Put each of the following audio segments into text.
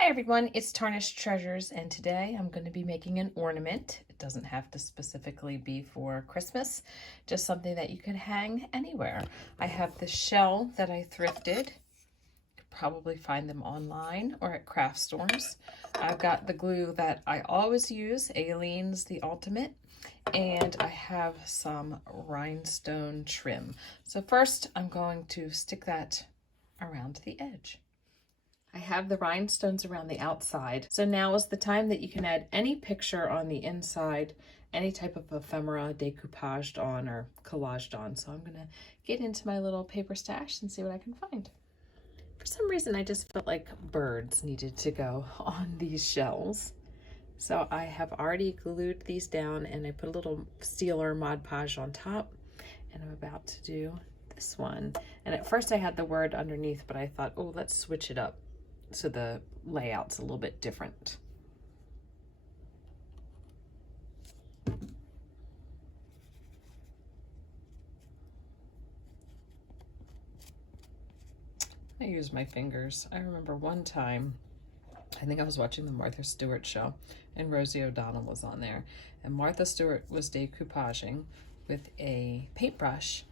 Hi everyone, it's Tarnished Treasures, and today I'm going to be making an ornament. It doesn't have to specifically be for Christmas, just something that you could hang anywhere. I have the shell that I thrifted. You could probably find them online or at craft stores. I've got the glue that I always use, Aleene's The Ultimate, and I have some rhinestone trim. So first I'm going to stick that around the edge. I have the rhinestones around the outside. So now is the time that you can add any picture on the inside, any type of ephemera decoupaged on or collaged on. So I'm gonna get into my little paper stash and see what I can find. For some reason, I just felt like birds needed to go on these shells. So I have already glued these down and I put a little sealer Mod Podge on top, and I'm about to do this one. And at first I had the word underneath, but I thought, oh, let's switch it up so the layout's a little bit different. I use my fingers. I remember one time, I think I was watching the Martha Stewart show, and Rosie O'Donnell was on there, and Martha Stewart was decoupaging with a paintbrush,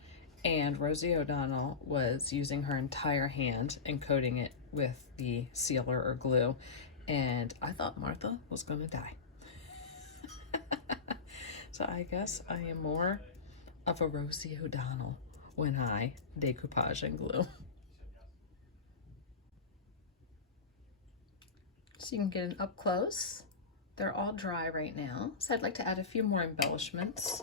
and Rosie O'Donnell was using her entire hand and coating it with the sealer or glue, and I thought Martha was gonna die. So I guess I am more of a Rosie O'Donnell when I decoupage and glue. So you can get an up close. They're all dry right now, so I'd like to add a few more embellishments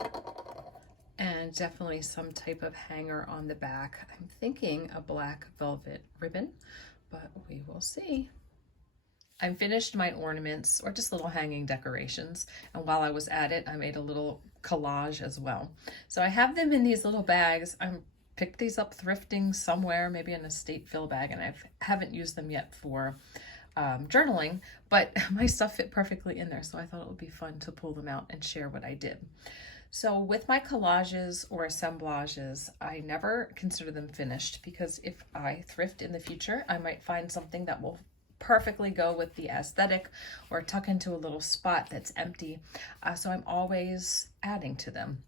and definitely some type of hanger on the back. I'm thinking a black velvet ribbon, but we will see. I'm finished my ornaments, or just little hanging decorations, and while I was at it, I made a little collage as well. So I have them in these little bags. I picked these up thrifting somewhere, maybe in a state fill bag, and I haven't used them yet for journaling, but my stuff fit perfectly in there, so I thought it would be fun to pull them out and share what I did. So with my collages or assemblages, I never consider them finished, because if I thrift in the future, I might find something that will perfectly go with the aesthetic or tuck into a little spot that's empty. So I'm always adding to them.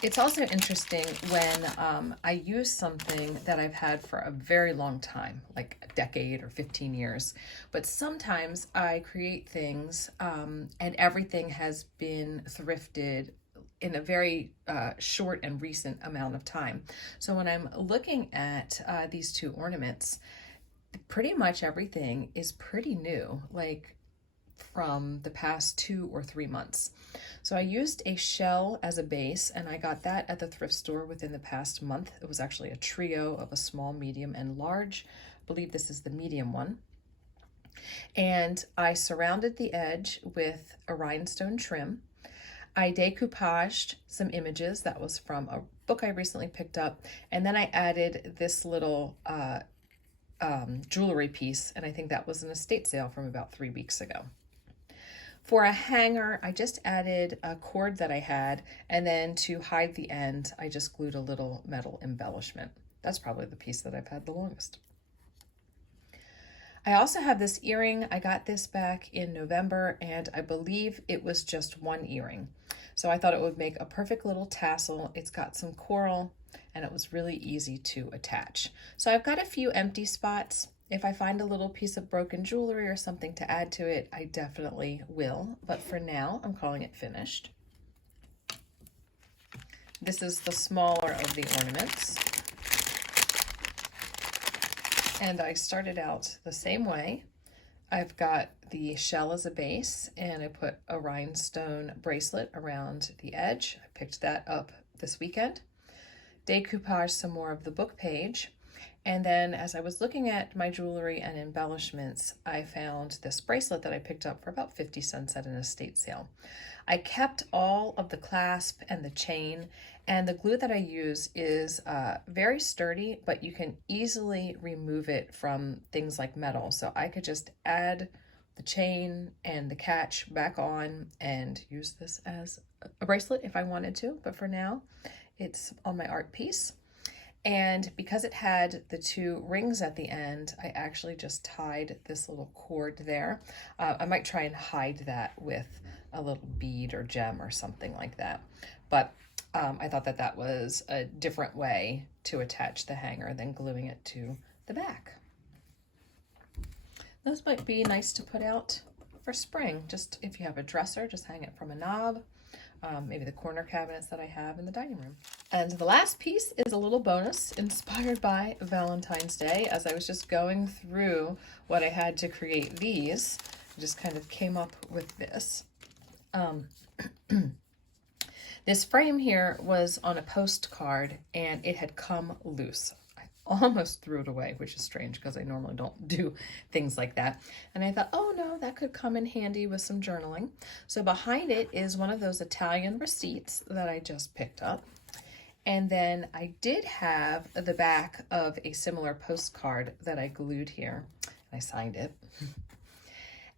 It's also interesting when I use something that I've had for a very long time, like a decade or 15 years, but sometimes I create things and everything has been thrifted in a very short and recent amount of time. So when I'm looking at these two ornaments, pretty much everything is pretty new, like from the past 2 or 3 months. So I used a shell as a base, and I got that at the thrift store within the past month. It was actually a trio of a small, medium, and large. I believe this is the medium one. And I surrounded the edge with a rhinestone trim. I decoupaged some images. That was from a book I recently picked up. And then I added this little jewelry piece, and I think that was an estate sale from about 3 weeks ago. For a hanger, I just added a cord that I had, and then to hide the end, I just glued a little metal embellishment. That's probably the piece that I've had the longest. I also have this earring. I got this back in November, and I believe it was just one earring. So I thought it would make a perfect little tassel. It's got some coral, and it was really easy to attach. So I've got a few empty spots. If I find a little piece of broken jewelry or something to add to it, I definitely will. But for now, I'm calling it finished. This is the smaller of the ornaments. And I started out the same way. I've got the shell as a base, and I put a rhinestone bracelet around the edge. I picked that up this weekend. Decoupaged some more of the book page. And then as I was looking at my jewelry and embellishments, I found this bracelet that I picked up for about 50 cents at an estate sale. I kept all of the clasp and the chain, and the glue that I use is very sturdy, but you can easily remove it from things like metal. So I could just add the chain and the catch back on and use this as a bracelet if I wanted to, but for now, it's on my art piece. And because it had the two rings at the end, I actually just tied this little cord there. I might try and hide that with a little bead or gem or something like that. But I thought that that was a different way to attach the hanger than gluing it to the back. Those might be nice to put out for spring. Just if you have a dresser, just hang it from a knob. Maybe the corner cabinets that I have in the dining room. And the last piece is a little bonus inspired by Valentine's Day. As I was just going through what I had to create these, I just kind of came up with this. This frame here was on a postcard and it had come loose. I almost threw it away, which is strange because I normally don't do things like that. And I thought, oh no, that could come in handy with some journaling. So behind it is one of those Italian receipts that I just picked up. And then I did have the back of a similar postcard that I glued here. I signed it.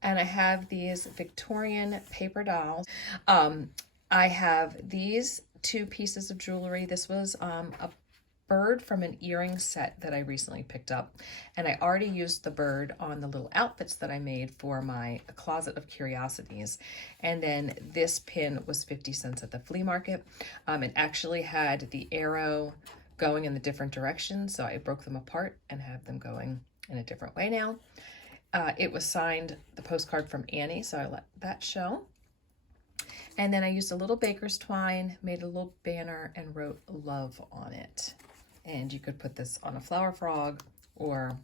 And I have these Victorian paper dolls. I have these two pieces of jewelry. This was a bird from an earring set that I recently picked up. And I already used the bird on the little outfits that I made for my closet of curiosities. And then this pin was 50 cents at the flea market. It actually had the arrow going in the different directions. So I broke them apart and have them going in a different way now. It was signed, the postcard from Annie, so I let that show. And then I used a little baker's twine, made a little banner, and wrote love on it. And you could put this on a flower frog or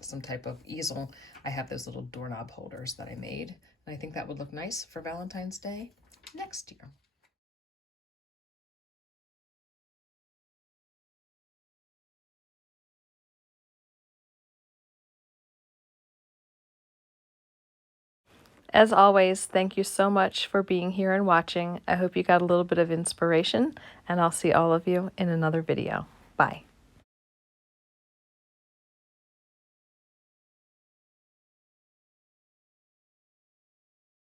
some type of easel. I have those little doorknob holders that I made. And I think that would look nice for Valentine's Day next year. As always, thank you so much for being here and watching. I hope you got a little bit of inspiration, and I'll see all of you in another video. Bye.